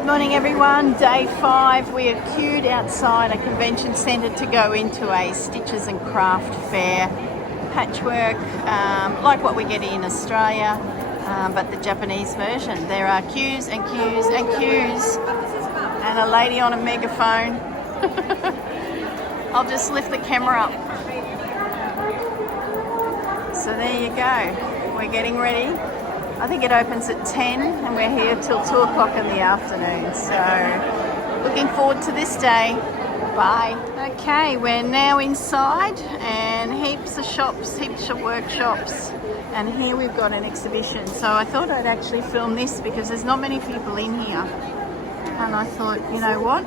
Good morning everyone, day 5. We are queued outside a convention centre to go into a Stitches and Craft fair. Patchwork, like what we get in Australia, but the Japanese version. There are queues and queues and queues, and a lady on a megaphone. I'll just lift the camera up. So there you go, we're getting ready. I think it opens at 10 and we're here till 2 o'clock in the afternoon. So looking forward to this day. Bye. Okay, we're now inside and heaps of shops, heaps of workshops. And here we've got an exhibition. So I thought I'd actually film this because there's not many people in here. And I thought, you know what?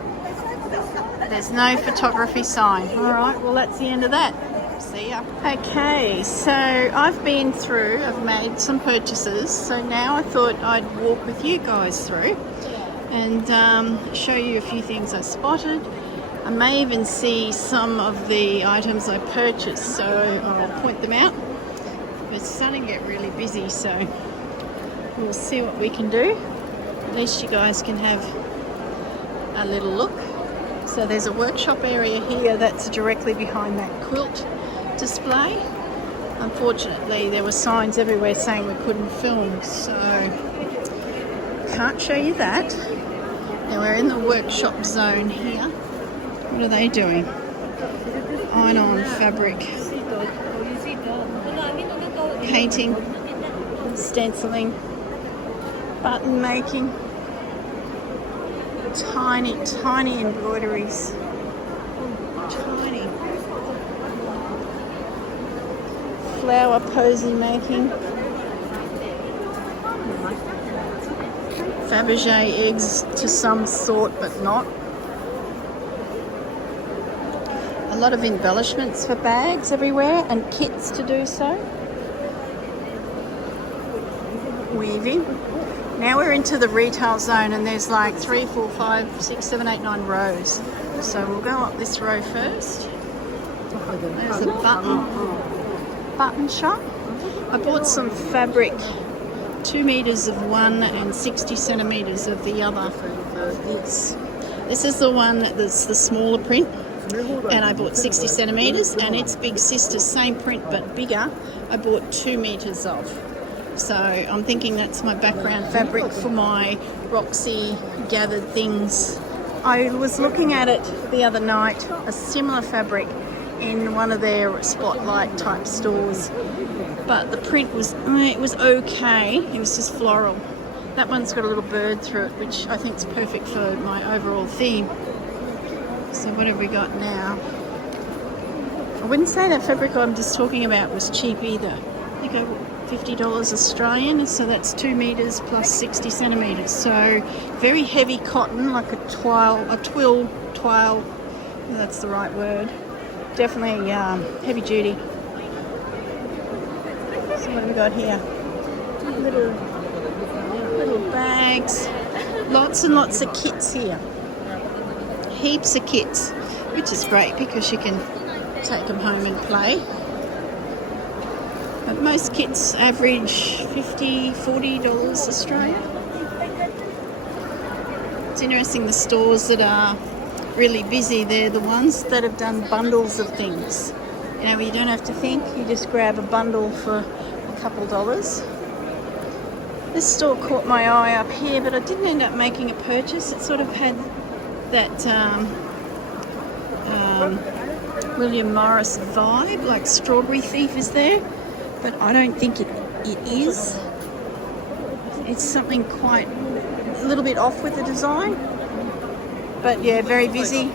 There's no photography sign. All right, well that's the end of that. See ya. Okay, so I've been through, I've made some purchases, so now I thought I'd walk with you guys through and show you a few things I spotted. I may even see some of the items I purchased, so I'll point them out. It's starting to get really busy, so we'll see what we can do. At least you guys can have a little look. So there's a workshop area here that's directly behind that quilt display. Unfortunately there were signs everywhere saying we couldn't film, so can't show you that. Now we're in the workshop zone here. What are they doing? Iron-on fabric, painting, stenciling, button making, tiny embroideries. Tiny. Flower posy making, Fabergé eggs to some sort but not. A lot of embellishments for bags everywhere and kits to do so. Weaving. Now we're into the retail zone and there's like 3, 4, 5, 6, 7, 8, 9 rows. So we'll go up this row first. There's a button shop. I bought some fabric, 2 meters of one and 60 centimeters of the other. This is the one that's the smaller print, and I bought 60 centimeters, and its big sister, same print but bigger, I bought 2 meters of. So I'm thinking that's my background fabric for my Roxy gathered things. I was looking at it the other night, a similar fabric in one of their spotlight type stores, but the print was it was okay. It was just floral. That one's got a little bird through it, which I think is perfect for my overall theme. So what have we got now? I wouldn't say that fabric I'm just talking about was cheap either. I think I bought $50 Australian, so that's 2 meters plus 60 centimeters. So very heavy cotton, like a twill, that's the right word. Definitely heavy duty. So what have we got here? Little bags. Lots and lots of kits here. Heaps of kits, which is great because you can take them home and play. But most kits average $50, $40 Australian. It's interesting, the stores that are really busy, they're the ones that have done bundles of things. You know, you don't have to think, you just grab a bundle for a couple dollars. This store caught my eye up here, but I didn't end up making a purchase. It sort of had that William Morris vibe, like Strawberry Thief is there, but I don't think it is. It's something quite a little bit off with the design. But yeah, very busy.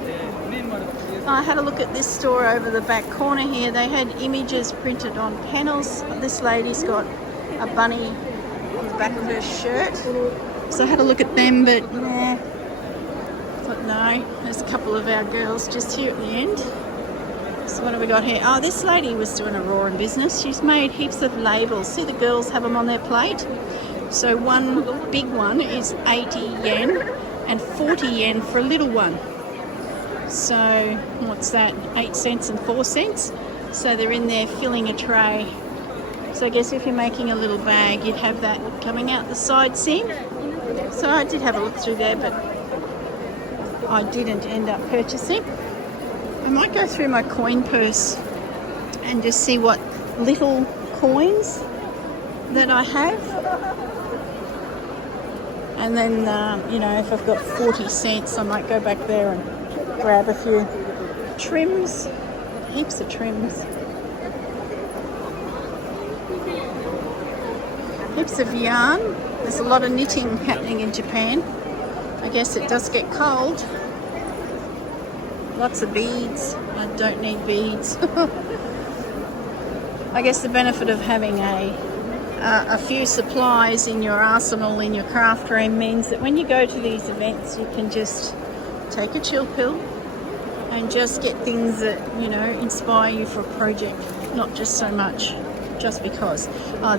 I had a look at this store over the back corner here. They had images printed on panels. This lady's got a bunny on the back of her shirt. So I had a look at them, but nah. Thought no. There's a couple of our girls just here at the end. So what have we got here? Oh, this lady was doing a roaring business. She's made heaps of labels. See, the girls have them on their plate. So one big one is 80 yen. And 40 yen for a little one. So what's that? 8 cents and 4 cents. So they're in there filling a tray. So I guess if you're making a little bag, you'd have that coming out the side seam. So I did have a look through there, but I didn't end up purchasing. I might go through my coin purse and just see what little coins that I have. And then, you know, if I've got 40 cents, I might go back there and grab a few trims. Heaps of trims. Heaps of yarn. There's a lot of knitting happening in Japan. I guess it does get cold. Lots of beads. I don't need beads. I guess the benefit of having a few supplies in your arsenal, in your craft room, means that when you go to these events, you can just take a chill pill and just get things that, you know, inspire you for a project, not just so much just because.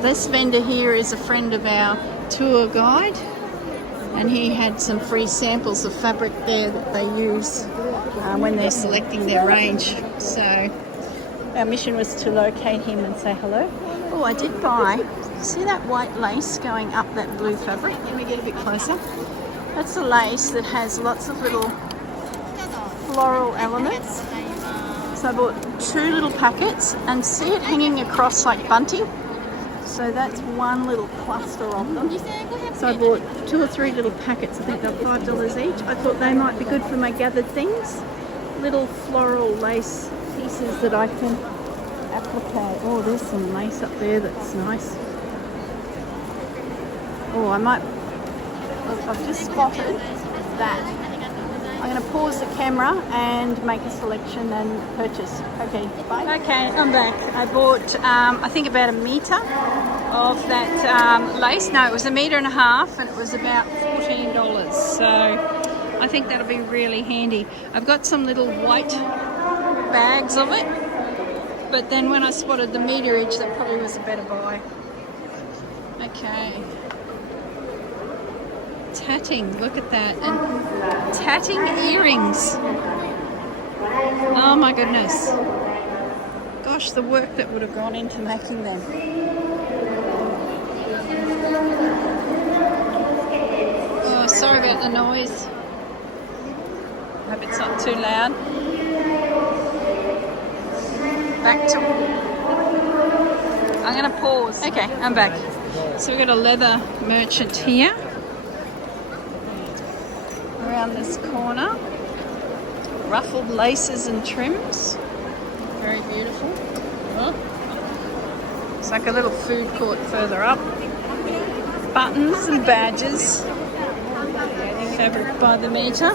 This vendor here is a friend of our tour guide, and he had some free samples of fabric there that they use when they're selecting their range. So our mission was to locate him and say hello. Oh, I did buy, see that white lace going up that blue fabric? Let me get a bit closer. That's a lace that has lots of little floral elements. So I bought 2 little packets, and see it hanging across like bunting? So that's one little cluster of them. So I bought 2 or 3 little packets. I think they're $5 each. I thought they might be good for my gathered things. Little floral lace pieces that I can applique. Oh, there's some lace up there that's nice. Oh, I've just spotted that. I'm going to pause the camera and make a selection and purchase. Okay, bye. Okay, I'm back. I bought, I think about 1 metre of that lace. No, it was 1.5 meters, and it was about $14. So I think that'll be really handy. I've got some little white bags of it, but then when I spotted the meterage, that probably was a better buy. Okay. Tatting, look at that. And tatting earrings. Oh my goodness. Gosh, the work that would have gone into making them. Oh, sorry about the noise. Hope it's not too loud. Back to... I'm going to pause. Okay, I'm back. So we've got a leather merchant here. Around this corner, ruffled laces and trims, very beautiful. Oh. It's like a little food court further up. Buttons and badges, fabric by the metre.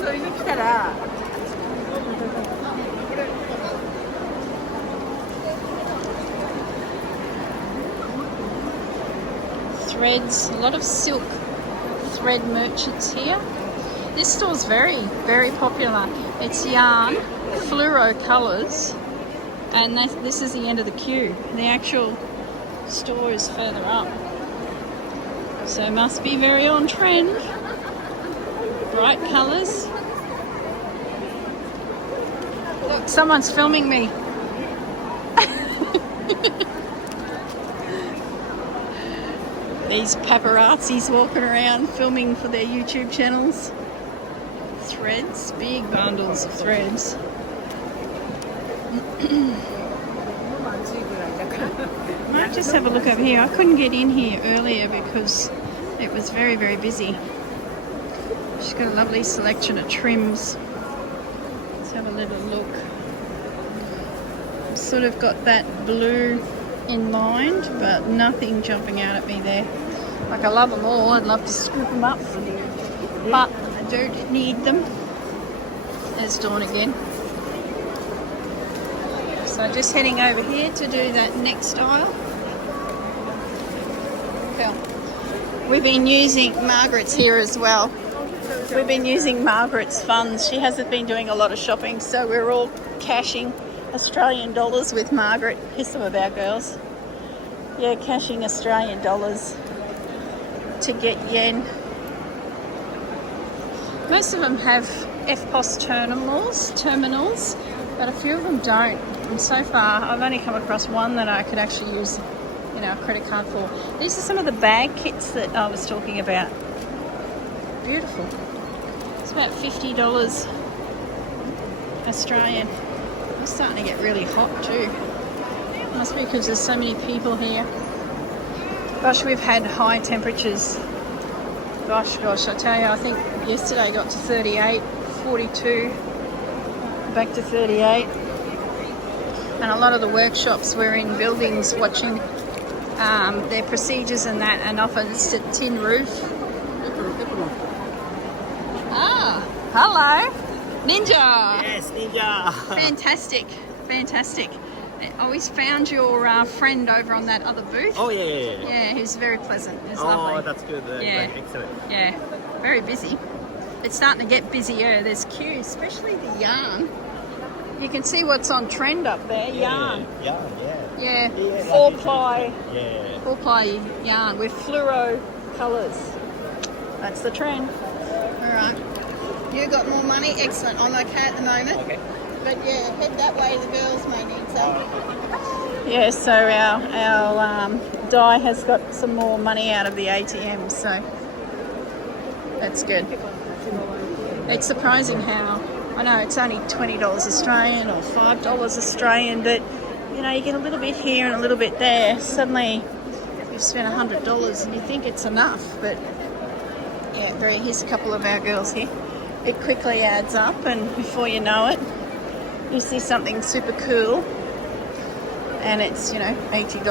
Threads, a lot of silk thread merchants here. This store's very, very popular. It's yarn, fluoro colours, and this is the end of the queue. The actual store is further up. So it must be very on trend. Bright colours. Look, someone's filming me. These paparazzis walking around filming for their YouTube channels. Threads, big bundles of threads. Might just have a look over here. I couldn't get in here earlier because it was very, very busy. She's got a lovely selection of trims. Let's have a little look. I've sort of got that blue in mind, but nothing jumping out at me there. Like, I love them all. I'd love to scoop them up, but I don't need them. There's Dawn again. So just heading over here to do that next aisle. Cool. We've been using Margaret's here as well. We've been using Margaret's funds. She hasn't been doing a lot of shopping, so we're all cashing Australian dollars with Margaret. Here's some of our girls. Yeah, cashing Australian dollars to get yen. Most of them have EFTPOS terminals, but a few of them don't. And so far, I've only come across one that I could actually use, you know, a credit card for. These are some of the bag kits that I was talking about. Beautiful. It's about $50 Australian. It's starting to get really hot too. Must be because there's so many people here. Gosh, we've had high temperatures. Gosh, I tell you, I think yesterday got to 38, 42, back to 38. And a lot of the workshops were in buildings watching their procedures and that, and often it's a tin roof. Ah, hello, Ninja. Yes, Ninja. Fantastic, fantastic. I always found your friend over on that other booth. Oh, yeah. Yeah, he's very pleasant. He's Oh, lovely. that's good. Yeah. Excellent. Yeah, very busy. It's starting to get busier. There's queues, especially the yarn. You can see what's on trend up there, yarn. Yeah, 4-ply. Yeah. 4-ply yarn with fluoro colours. That's the trend. All right. You got more money? Excellent. I'm okay at the moment. Okay. But yeah, head that way. The girls may need some. Yeah, so our Di has got some more money out of the ATM, so that's good. It's surprising how, I know it's only $20 Australian or $5 Australian, but you know, you get a little bit here and a little bit there. Suddenly you've spent $100 and you think it's enough, but yeah, here's a couple of our girls here. It quickly adds up, and before you know it, you see something super cool and it's, you know, $80.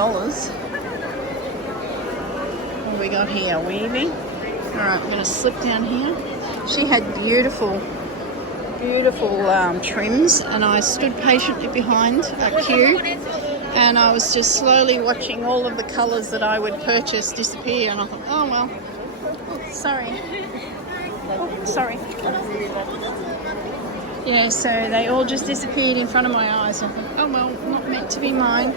What have we got here? Weaving. All right, I'm going to slip down here. She had beautiful trims, and I stood patiently behind a queue, and I was just slowly watching all of the colours that I would purchase disappear, and I thought, oh well, sorry. Yeah, so they all just disappeared in front of my eyes. I thought, oh well, not meant to be mine.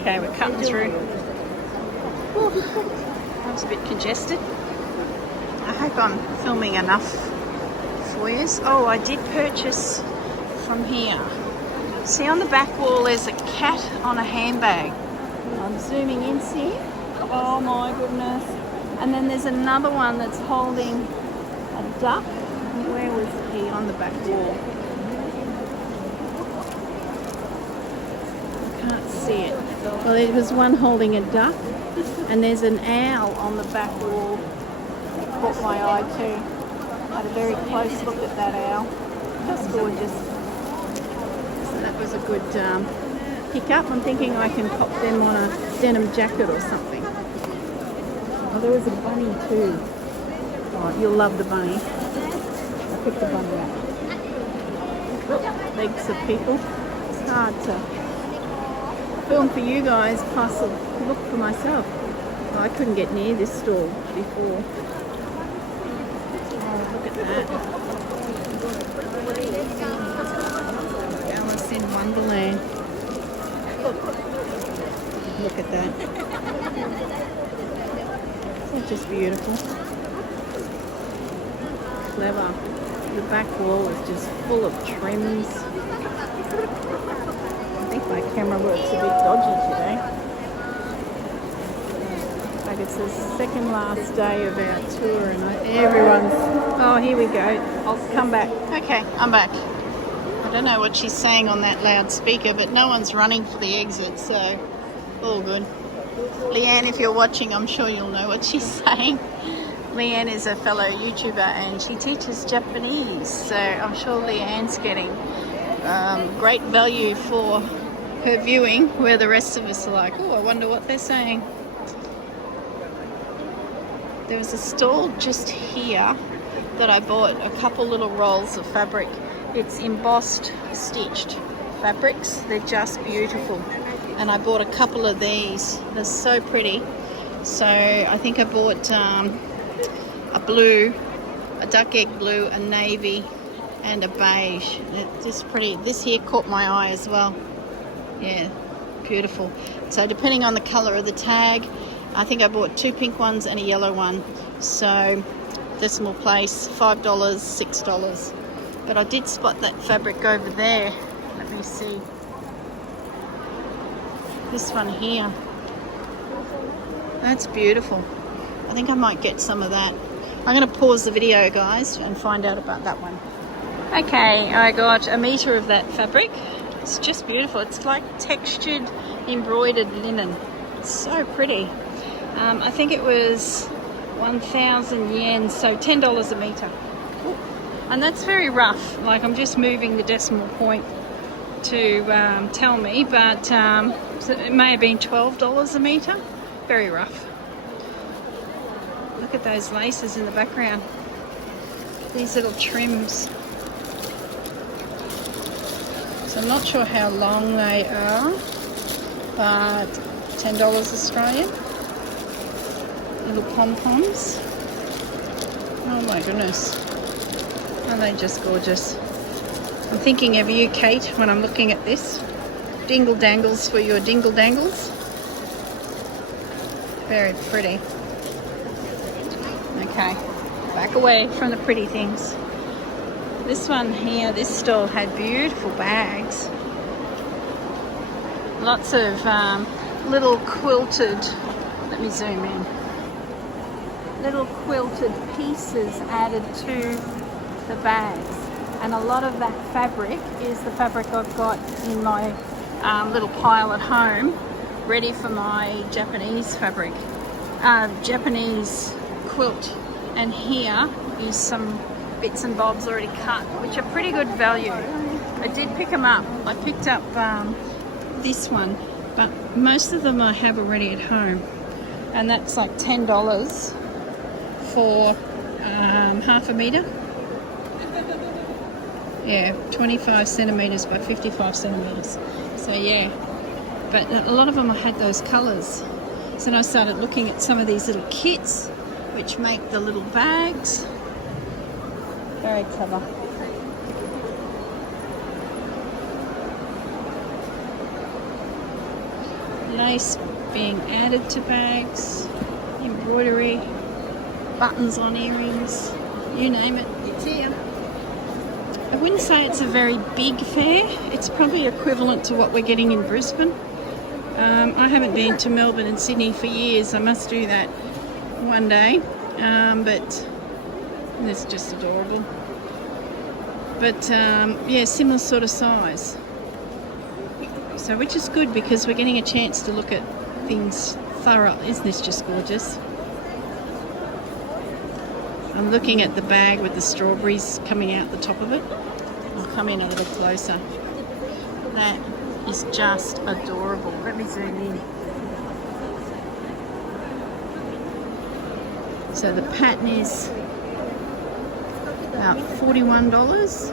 Okay, we're cutting through. I was a bit congested. I hope I'm filming enough for you. Oh, I did purchase from here. See, on the back wall there's a cat on a handbag. I'm zooming in, see? Oh my goodness. And then there's another one that's holding a duck. Where was he on the back wall? I can't see it. Well, there was one holding a duck, and there's an owl on the back wall. It caught my eye too. I had a very close look at that owl. Just gorgeous. So that was a good pick-up. I'm thinking I can pop them on a denim jacket or something. Oh, there was a bunny too. Oh, you'll love the bunny. I'll pick the bunny up. Legs of people. It's hard to film for you guys, plus look for myself. I couldn't get near this stall before. Oh, look at that. Alice in Wonderland. Look at that. Isn't it just beautiful? Clever. The back wall is just full of trims. I think my camera works a bit dodgy today. Like it's the second last day of our tour and everyone's... Oh, here we go. I'll come back. Okay, I'm back. I don't know what she's saying on that loudspeaker, but no one's running for the exit, so all good. Leanne, if you're watching, I'm sure you'll know what she's saying. Leanne is a fellow YouTuber and she teaches Japanese, so I'm sure Leanne's getting great value for her viewing, where the rest of us are like, oh, I wonder what they're saying. There was a stall just here that I bought a couple little rolls of fabric. It's embossed, stitched fabrics. They're just beautiful. And I bought a couple of these. They're so pretty. So I think I bought a blue, a duck egg blue, a navy, and a beige. It's just pretty. This here caught my eye as well. Yeah, beautiful. So depending on the colour of the tag, I think I bought 2 pink ones and a yellow one. So decimal place, $5, $6. But I did spot that fabric over there. Let me see. This one here. That's beautiful. I think I might get some of that. I'm going to pause the video, guys, and find out about that one. Okay, I got a metre of that fabric. It's just beautiful. It's like textured, embroidered linen. It's so pretty. I think it was 1,000 yen, so $10 a metre. Ooh. And that's very rough. Like, I'm just moving the decimal point to tell me, but so it may have been $12 a metre. Very rough. Look at those laces in the background. These little trims. So I'm not sure how long they are, but $10 Australian. Little pom-poms. Oh my goodness. Aren't they just gorgeous? I'm thinking of you, Kate, when I'm looking at this. Dingle dangles for your dingle dangles. Very pretty. Okay, back away from the pretty things. This one here, this stall had beautiful bags. Lots of little quilted, let me zoom in. Little quilted pieces added to the bags. And a lot of that fabric is the fabric I've got in my little pile at home, ready for my Japanese fabric, Japanese quilt. And here is some bits and bobs already cut, which are pretty good value. I did pick them up. I picked up this one, but most of them I have already at home. And that's like $10 for half a metre. Yeah, 25 centimetres by 55 centimetres. So yeah, but a lot of them I had those colours. So then I started looking at some of these little kits which make the little bags. Very clever. Lace being added to bags, embroidery, buttons on earrings, you name it, it's here. I wouldn't say it's a very big fair. It's probably equivalent to what we're getting in Brisbane. I haven't been to Melbourne and Sydney for years. I must do that one day. But it's just adorable. But yeah, similar sort of size. So which is good because we're getting a chance to look at things thorough. Isn't this just gorgeous? I'm looking at the bag with the strawberries coming out the top of it. I'll come in a little closer. That is just adorable. Let me zoom in. So the pattern is about $41,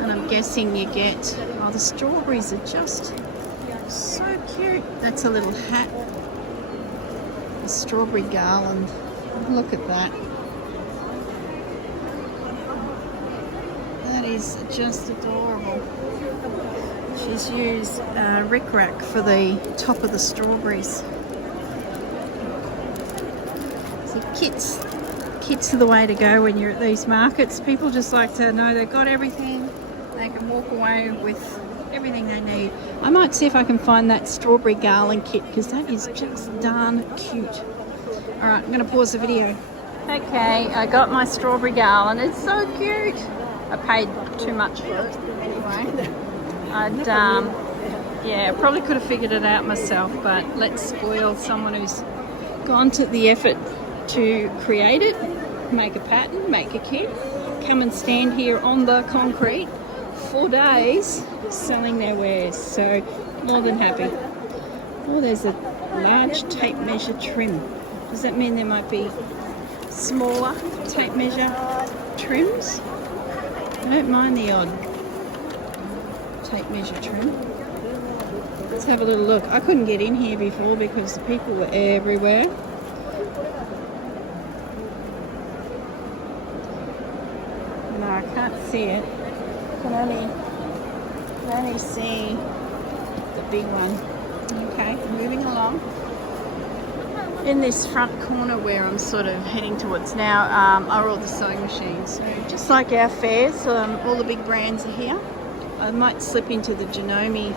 and I'm guessing you get, oh, the strawberries are just so cute. That's a little hat, a strawberry garland. Look at that. That is just adorable. She's used rickrack for the top of the strawberries. So kits are the way to go when you're at these markets. People just like to know they've got everything. They can walk away with everything they need. I might see if I can find that strawberry garland kit because that is just darn cute. All right, I'm going to pause the video. Okay, I got my strawberry garland. It's so cute. I paid too much for it anyway. Yeah, probably could have figured it out myself, but let's spoil someone who's gone to the effort to create it, make a pattern, make a kit, come and stand here on the concrete 4 days selling their wares. So more than happy. Oh, there's a large tape measure trim. Does that mean there might be smaller tape measure trims? I don't mind the odd tape measure trim. Let's have a little look. I couldn't get in here before because the people were everywhere. No, I can't see it. I can only see the big one. Okay, moving along. In this front corner where I'm sort of heading towards now are all the sewing machines. So just like our fairs, all the big brands are here. I might slip into the Janome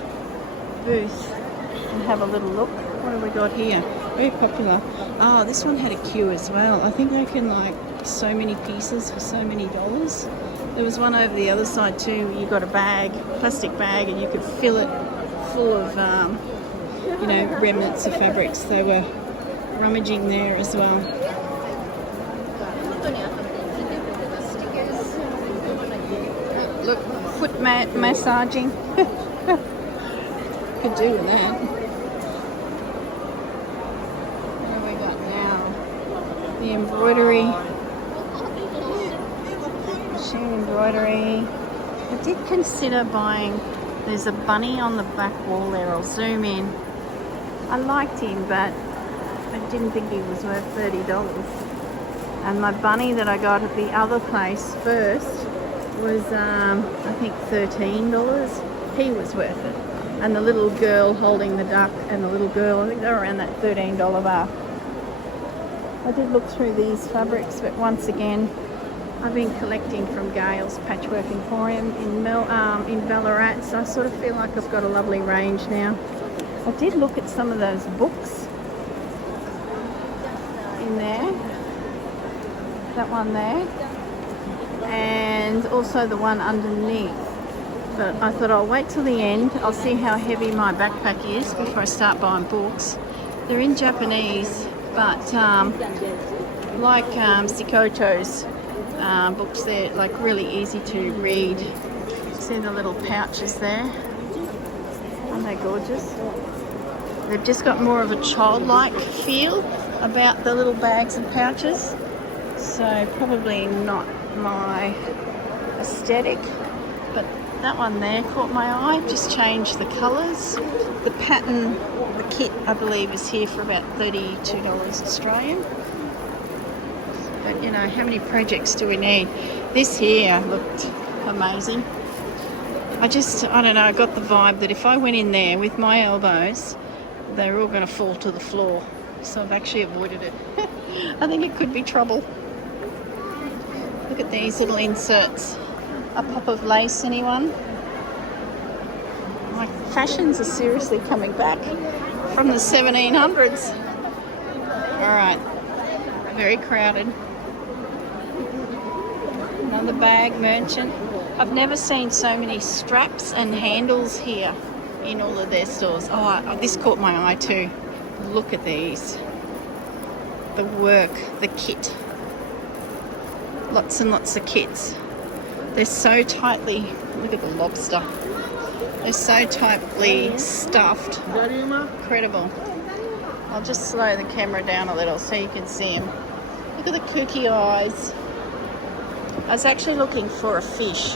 booth and have a little look. What have we got here? Very popular. Oh, this one had a queue as well. I think they can like so many pieces for so many dollars. There was one over the other side too. You got a bag, plastic bag, and you could fill it full of, you know, remnants of fabrics. They were rummaging there as well. Look, foot massaging. Could do with that. What have we got now? The embroidery. Machine embroidery. I did consider buying, there's a bunny on the back wall there. I'll zoom in. I liked him, but I didn't think he was worth $30. And my bunny that I got at the other place first was, I think $13. He was worth it. And the little girl holding the duck and the little girl, I think they were around that $13 bar. I did look through these fabrics, but once again, I've been collecting from Gail's Patchwork Emporium in Ballarat, so I sort of feel like I've got a lovely range now. I did look at some of those books in there, that one there, and also the one underneath. But I thought I'll wait till the end. I'll see how heavy my backpack is before I start buying books. They're in Japanese, but like Sikoto's books, they're like really easy to read. See the little pouches there? Aren't they gorgeous? They've just got more of a childlike feel about the little bags and pouches. So probably not my aesthetic, but that one there caught my eye. Just changed the colours. The pattern, the kit, I believe, is here for about $32 Australian. But you know, how many projects do we need? This here looked amazing. I don't know, I got the vibe that if I went in there with my elbows, they were all going to fall to the floor. So I've actually avoided it. I think it could be trouble. Look at these little inserts. A pop of lace, anyone? Like, fashions are seriously coming back from the 1700s. Alright, very crowded. Another bag merchant. I've never seen so many straps and handles here in all of their stores. Oh, this caught my eye too. Look at these. The work, the kit. Lots and lots of kits. They're so tightly, look at the lobster. They're so tightly stuffed. Incredible. I'll just slow the camera down a little so you can see them. Look at the kooky eyes. I was actually looking for a fish.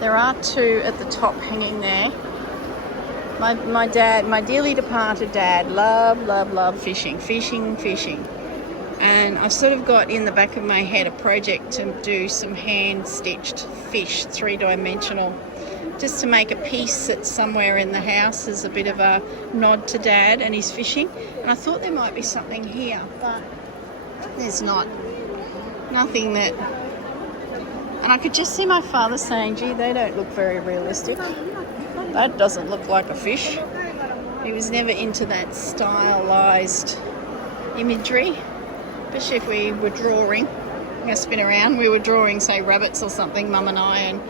There are two at the top hanging there. My dad, my dearly departed dad, loved fishing. And I've sort of got in the back of my head a project to do some hand-stitched fish, 3-dimensional, just to make a piece that's somewhere in the house as a bit of a nod to Dad and his fishing. And I thought there might be something here, but there's not. Nothing that... And I could just see my father saying, gee, they don't look very realistic. That doesn't look like a fish. He was never into that stylized imagery. Especially if we were drawing, I'm going to spin around, we were drawing, say, rabbits or something, Mum and I, and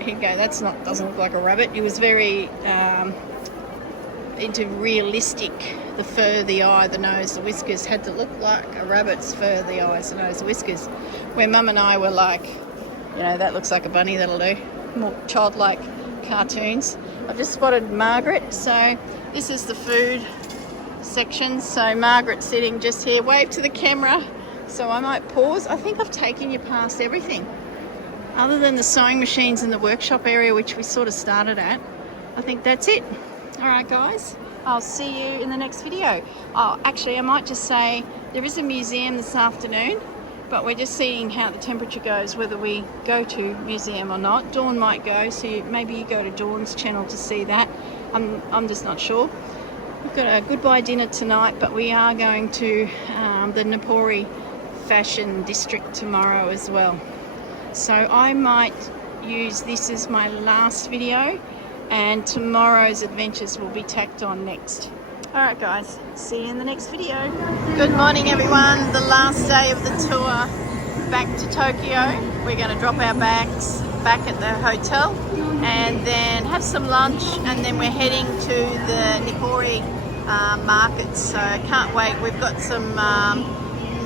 he'd go, doesn't look like a rabbit. He was very into realistic, the fur, the eye, the nose, the whiskers had to look like a rabbit's fur, the eyes, the nose, the whiskers. Where Mum and I were like, you know, that looks like a bunny, that'll do. More childlike cartoons. I've just spotted Margaret, so this is the food section. So Margaret's sitting just here. Wave to the camera. So I might pause. I think I've taken you past everything other than the sewing machines in the workshop area, which we sort of started at. I think that's it. All right, guys, I'll see you in the next video. Oh, actually, I might just say there is a museum this afternoon, but we're just seeing how the temperature goes, whether we go to museum or not. Dawn might go, so maybe you go to Dawn's channel to see that. I'm just not sure. We've got a goodbye dinner tonight, but we are going to the Napori Fashion District tomorrow as well. So I might use this as my last video, and tomorrow's adventures will be tacked on next. Alright guys, see you in the next video. Good morning everyone, the last day of the tour back to Tokyo. We're going to drop our bags back at the hotel and then have some lunch, and then we're heading to the Nippori market, so can't wait. We've got some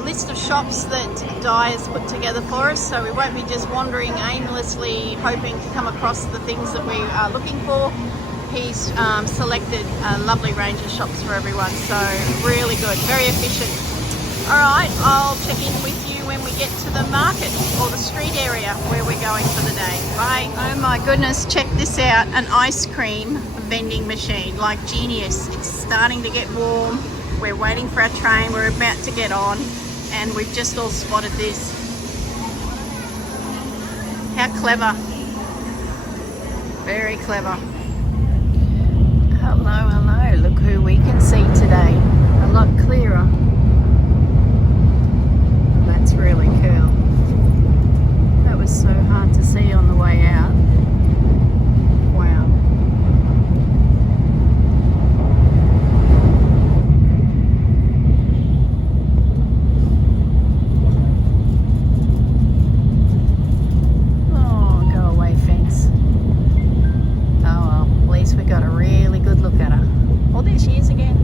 list of shops that Di has put together for us, so we won't be just wandering aimlessly hoping to come across the things that we are looking for. He's selected a lovely range of shops for everyone, so really good, very efficient. Alright, I'll check in with you when we get to the market or the street area where we're going for the day. Bye. Oh my goodness, check this out, an ice cream vending machine, like genius. It's starting to get warm, we're waiting for our train, we're about to get on, and we've just all spotted this. How clever. Very clever. Hello, hello. Look who we can see today. A lot clearer. That's really cool. That was so hard to see on the way out. Wow. Oh, go away, fence. Oh well, at least we got a really good look at her. Oh, there she is again.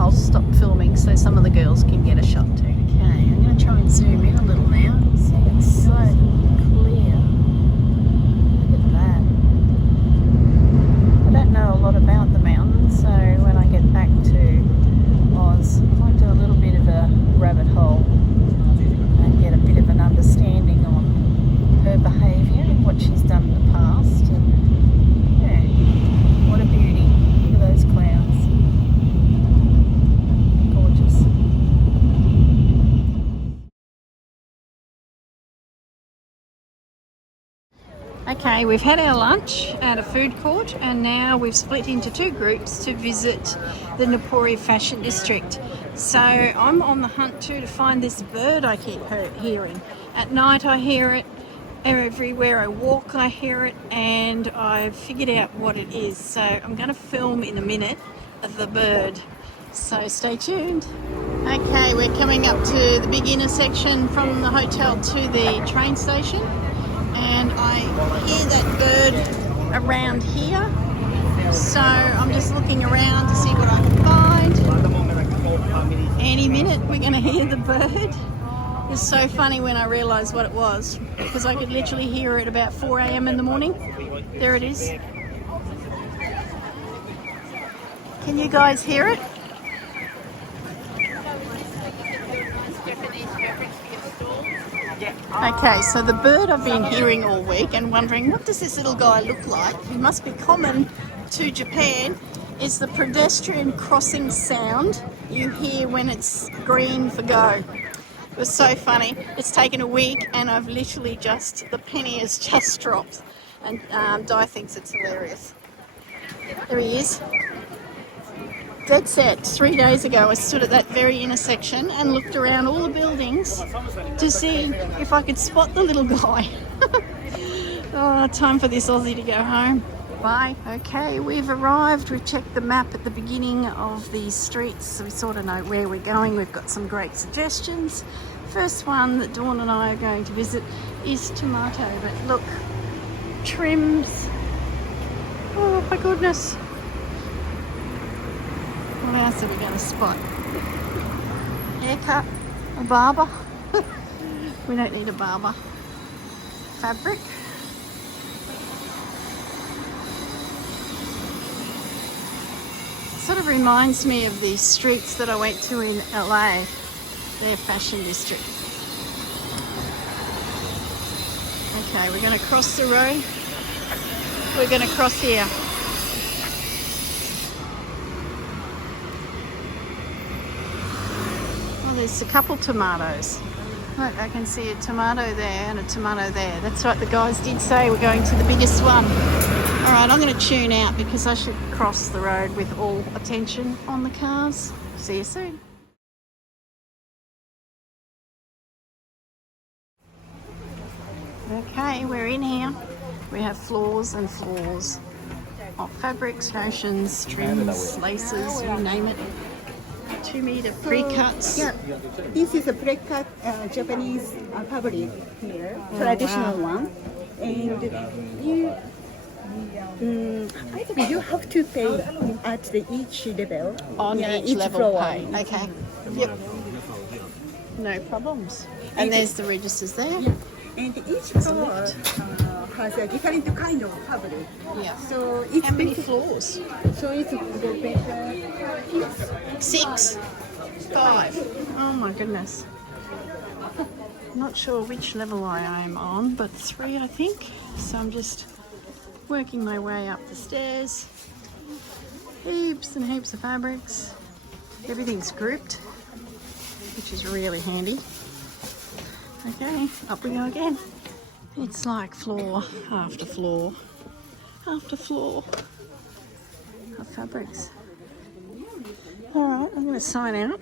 I'll stop filming so some of the girls can get a shot too. Okay, I'm going to try and zoom in a little now. See, it's so clear. Look at that. I don't know a lot about the mountains, so when I get back to Oz, I might do a little bit of a rabbit hole and get a bit of an understanding on her behaviour and what she's done in the past. And yeah, what a beauty. Look at those clouds. Gorgeous. Okay, we've had our lunch at a food court and now we've split into two groups to visit the Nippori Fashion District. So I'm on the hunt too to find this bird I keep hearing. At night I hear it, everywhere I walk I hear it, and I've figured out what it is. So I'm going to film in a minute of the bird. So stay tuned. Okay, we're coming up to the big intersection from the hotel to the train station. And I hear that bird around here, so I'm just looking around to see what I can find. Any minute we're going to hear the bird. It's so funny when I realised what it was, because I could literally hear it about 4 AM in the morning. There it is. Can you guys hear it? Okay, so the bird I've been hearing all week and wondering, what does this little guy look like? He must be common to Japan, is the pedestrian crossing sound you hear when it's green for go. It was so funny. It's taken a week and I've literally the penny has just dropped, and Di thinks it's hilarious. There he is. Dead set. 3 days ago I stood at that very intersection and looked around all the buildings to see if I could spot the little guy. Oh, time for this Aussie to go home. Bye. Okay, we've arrived. We've checked the map at the beginning of these streets, so we sort of know where we're going. We've got some great suggestions. First one that Dawn and I are going to visit is Tomato, but look, trims. Oh my goodness. What else are we going to spot? Haircut, a barber. We don't need a barber. Fabric. Sort of reminds me of the streets that I went to in LA, their fashion district. Okay, we're going to cross the road. We're going to cross here. There's a couple tomatoes. Look, I can see a tomato there and a tomato there. That's right, the guys did say we're going to the biggest one. All right, I'm going to tune out because I should cross the road with all attention on the cars. See you soon. Okay, we're in here. We have floors and floors. of fabrics, notions, trims, laces, you name it. 2 meter pre-cuts. Yeah, this is a pre-cut Japanese fabric here, traditional one. And you, I think you have to pay at each level. On each level floor. pay. Okay. Yep. No problems. And there's the registers there. Yeah. And each floor has a different kind of fabric. Yeah. So it's How many floors? So it's better. 6. 5. Oh my goodness. Not sure which level I am on, but 3 I think. So I'm just working my way up the stairs. Heaps and heaps of fabrics. Everything's grouped, which is really handy. Okay, up we go again. It's like floor after floor after floor of fabrics. Alright, I'm going to sign out.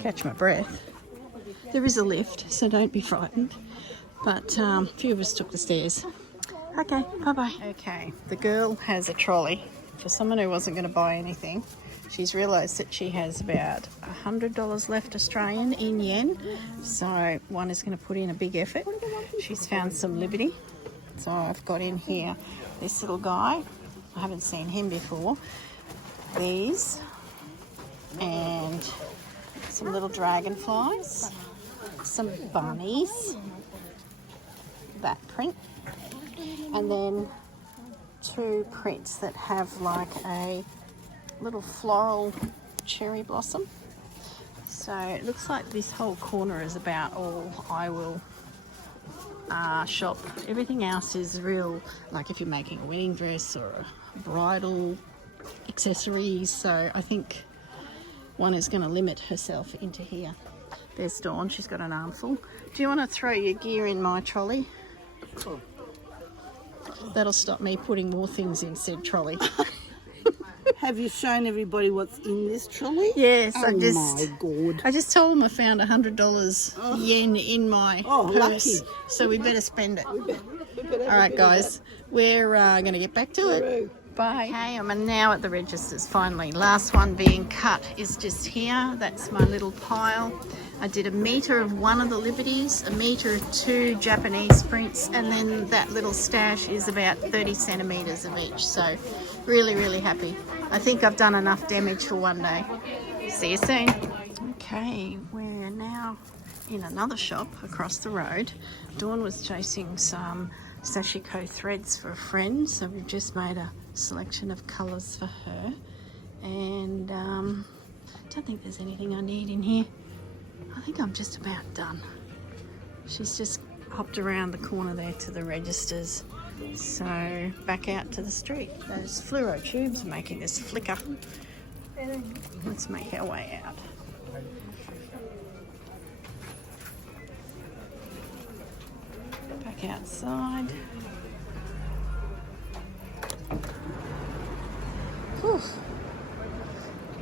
Catch my breath. There is a lift, so don't be frightened. But a few of us took the stairs. Okay, bye-bye. Okay, the girl has a trolley. For someone who wasn't going to buy anything, she's realised that she has about $100 left Australian in yen. So one is going to put in a big effort. She's found some Liberty. So I've got in here this little guy. I haven't seen him before. These. And some little dragonflies. Some bunnies. That print. And then 2 prints that have like a little floral cherry blossom. So it looks like this whole corner is about all I will shop. Everything else is real, like if you're making a wedding dress or a bridal accessories. So I think one is going to limit herself into here. There's Dawn, she's got an armful. Do you want to throw your gear in my trolley? Cool. That'll stop me putting more things in said trolley. Have you shown everybody what's in this trolley? Yes, oh my God. I just told them I found $100 yen in my purse, lucky. so we better spend it. All right, guys, we're going to get back to it. Bye. Okay, I'm now at the registers finally. Last one being cut is just here. That's my little pile. I did 1 metre of one of the Liberties, 1 metre of 2 Japanese prints, and then that little stash is about 30 centimetres of each. So really, really happy. I think I've done enough damage for one day. See you soon. Okay, we're now in another shop across the road. Dawn was chasing some sashiko threads for a friend, so we've just made a selection of colours for her. And don't think there's anything I need in here. I think I'm just about done. She's just hopped around the corner there to the registers. So back out to the street. Those fluoro tubes are making this flicker. Let's make our way out. Back outside. Whew.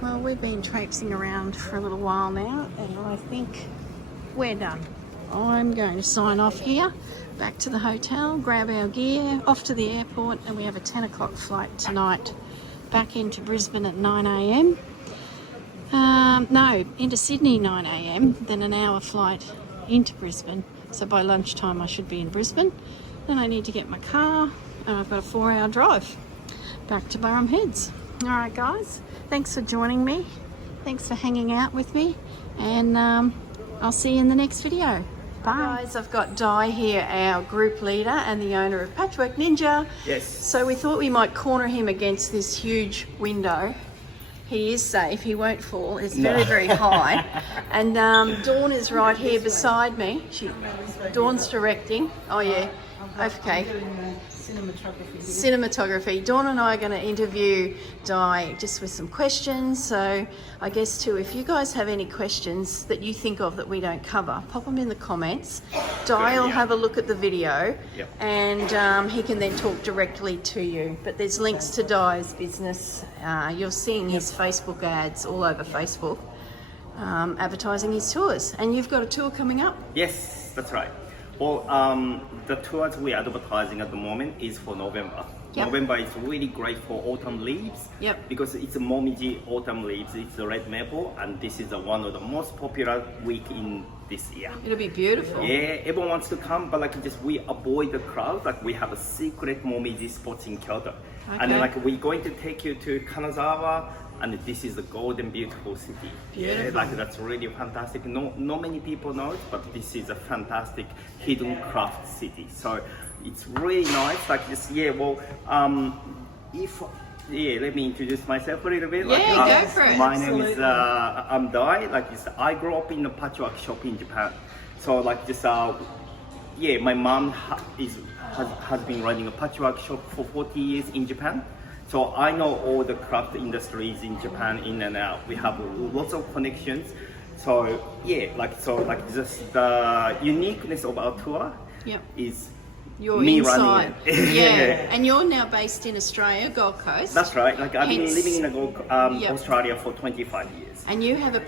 Well, we've been traipsing around for a little while now, and I think we're done. I'm going to sign off here, back to the hotel, grab our gear, off to the airport, and we have a 10 o'clock flight tonight back into Brisbane at 9 a.m. No, into Sydney 9 a.m, then an hour flight into Brisbane. So by lunchtime I should be in Brisbane. Then I need to get my car, and I've got a 4-hour drive back to Barham Heads. All right, guys, thanks for joining me. Thanks for hanging out with me, and I'll see you in the next video. Bye. Guys, I've got Di here, our group leader and the owner of Patchwork Ninja. Yes. So we thought we might corner him against this huge window. He is safe, he won't fall. It's very, very high. And Dawn is right here beside me. Dawn's directing. Oh yeah, okay. Cinematography. Dawn and I are going to interview Di just with some questions. So I guess too, if you guys have any questions that you think of that we don't cover, pop them in the comments. Di will have a look at the video, and he can then talk directly to you. But there's links to Di's business. You're seeing his Facebook ads all over Facebook, advertising his tours. And you've got a tour coming up? Yes, that's right. Well, the tours we are advertising at the moment is for November. Yep. November is really great for autumn leaves. Yep. Because it's momiji autumn leaves. It's the red maple, and this is one of the most popular week in this year. It'll be beautiful. Yeah, everyone wants to come, but like just we avoid the crowd. Like we have a secret momiji spots in Kyoto, and then like we're going to take you to Kanazawa, and this is the golden beautiful city. Beautiful. Yeah, like that's really fantastic. No many people know it, but this is a fantastic hidden craft city. So it's really nice. Like this, yeah. Well, let me introduce myself a little bit. Yeah, go for it. My name is I'm Dai. I grew up in a patchwork shop in Japan. So like this, my mom has been running a patchwork shop for 40 years in Japan. So I know all the craft industries in Japan in and out. We have lots of connections. So just the uniqueness of our tour is You're me inside. running it. Yeah, and you're now based in Australia, Gold Coast. That's right. Like I've been Hence- living in Australia for 25 years. And you have a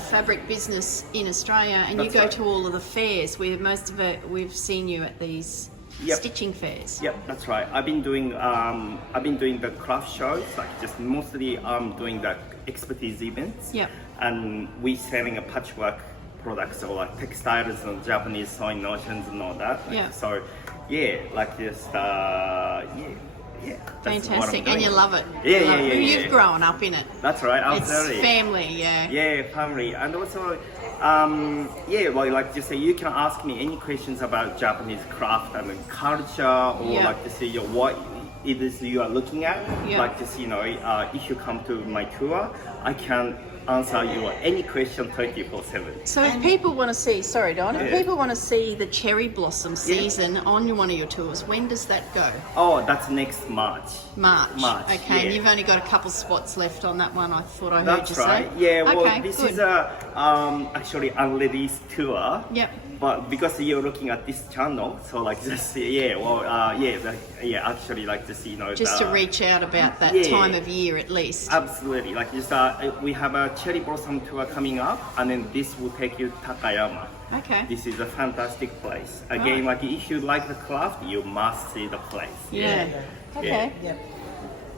fabric business in Australia, and That's you go right. to all of the fairs where most of it we've seen you at these stitching fairs. Yep, that's right. I've been doing the craft shows, like just mostly doing the expertise events. Yep. And we selling a patchwork products, so like textiles and Japanese sewing notions and all that. Yeah. So that's what I'm Fantastic, and doing. you love it. Yeah, You love yeah, it. yeah, You've yeah. grown up in it. That's right. It's Absolutely. family, yeah. Yeah, family, and also, just say you can ask me any questions about Japanese craft and culture, or Yeah. like to see what it is you are looking at. Yeah. Like just if you come to my tour, I can answer your any question 24/7. So if people want to see, sorry Don, if Yeah. people want to see the cherry blossom season on one of your tours, when does that go? Oh, that's next March. March. March, Okay, yeah. and you've only got a couple spots left on that one. I thought I heard That's you right. say. Yeah. Well, okay, this good. is a actually unreleased tour. Yep. But because you're looking at this channel, so like just actually like just Just to reach out about that Yeah. time of year at least. Absolutely, like just we have a cherry blossom tour coming up, and then this will take you to Takayama. Okay. This is a fantastic place. Again, like if you like the craft, you must see the place. Yeah. Okay. Yep.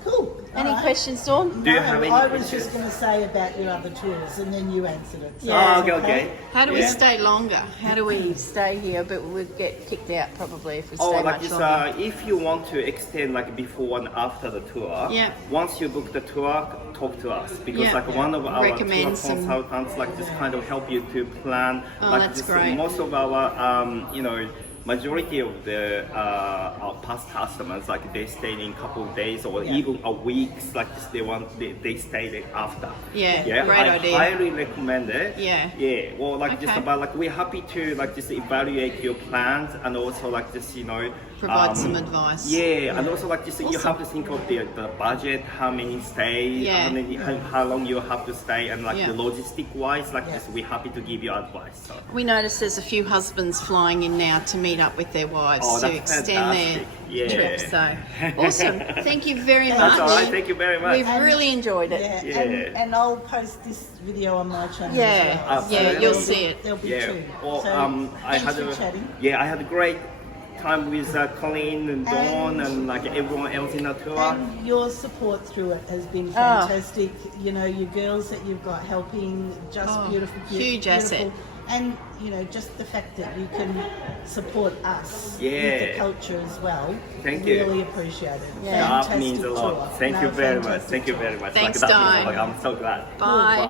Cool. Any All right. questions, Dawn? Do you have any I was questions? just going to say about your other tours, and then you answered it. So Yeah. Oh, okay. How do we Yeah. stay longer? How do we stay here? But we'll get kicked out probably if we stay Oh, like much this, longer. if you want to extend like before and after the tour, Yeah. once you book the tour, talk to us because Yeah. like one of our Recommend tour some- consultants like just kind of help you to plan. Oh, like that's this, great. Most of our majority of the our past customers like they stayed in a couple of days or even a week. Like just they stayed there after. Yeah, great I idea. highly recommend it. Yeah. Yeah. Well, like just Okay. about like we're happy to like just evaluate your plans and also like just Provide some advice. Yeah, and also like just you Awesome. have to think of the budget, how many stays, Yeah. how long you have to stay, and like Yeah. the logistic wise, like just we're happy to give you advice. So. We notice there's a few husbands flying in now to meet up with their wives Oh, to that's extend fantastic. their Yeah. trip. So awesome. Thank you very much. That's all right. Thank you very much. We've really enjoyed it. Yeah, and I'll post this video on my channel. Yeah. as well. Absolutely. Yeah, you'll see it. There'll be Yeah. two. Well, So, I thanks had for chatting. I had a great time with Corrine and Dawn and like everyone else in the tour. And your support through it has been fantastic. You know, your girls that you've got helping, just beautiful. huge asset. And, you know, just the fact that you can support us with Yeah. the culture as well. Thank you. Really appreciate it. Yeah. That means a lot. tour. Thank you very much. Fantastic Thank you tour. very much. Thanks, like, Di. I'm so glad. Bye.